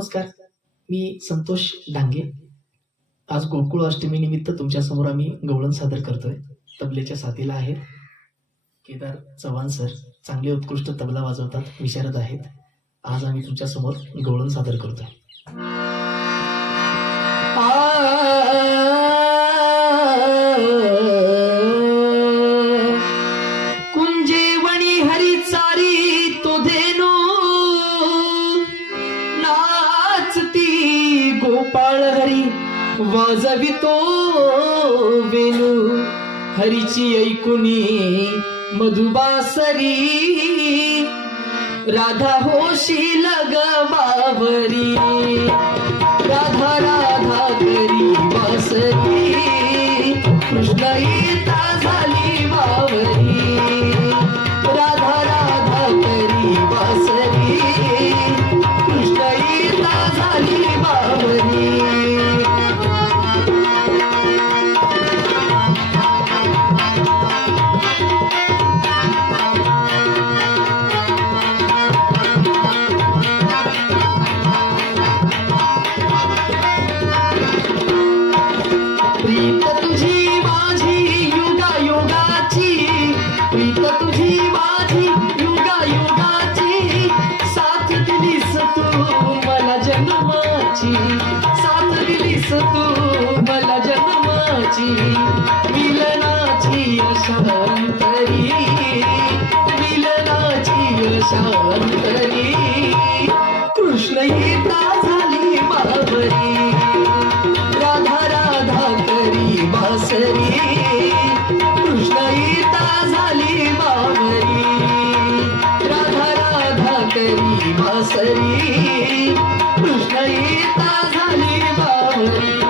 नमस्कार मी संतोष डांगे. आज गोकुळ अष्टमी निमित्त तुमच्यासमोर आम्ही गवळण सादर करतोय. तबलेच्या साथीला आहेत केदार चव्हाण सर. चांगले उत्कृष्ट तबला वाजवतात विशारद आहेत. आज आम्ही तुमच्यासमोर गवळण सादर करतोय. वाजवितो वेणू. हरीची ऐकुनी मधुबासरी. राधा होशी लग बावरी राधा राधा करी बासरी कृष्ण येता झाली वावरी. मिलनाची अशांतरी कृष्ण येता झाली बाबरी. राधा राधा करी बासरी. कृष्ण गीता झाली बावरी राधा राधा करी बासरी. कृष्ण गीता झाली बावरी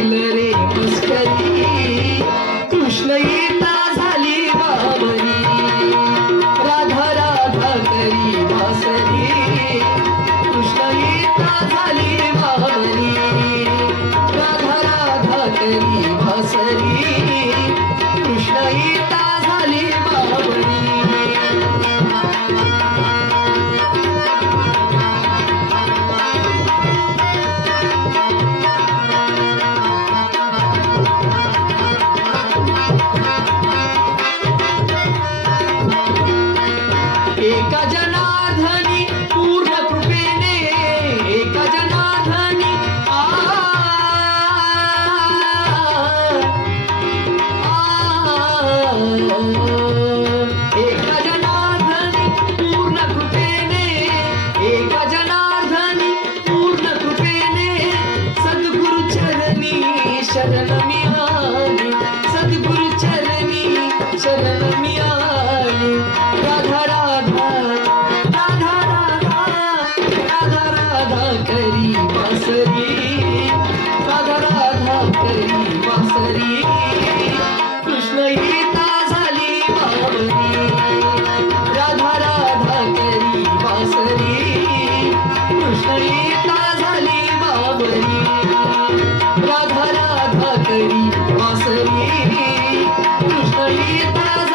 Amen. शरण राधा राधा करी वासरी कृष्ण गीता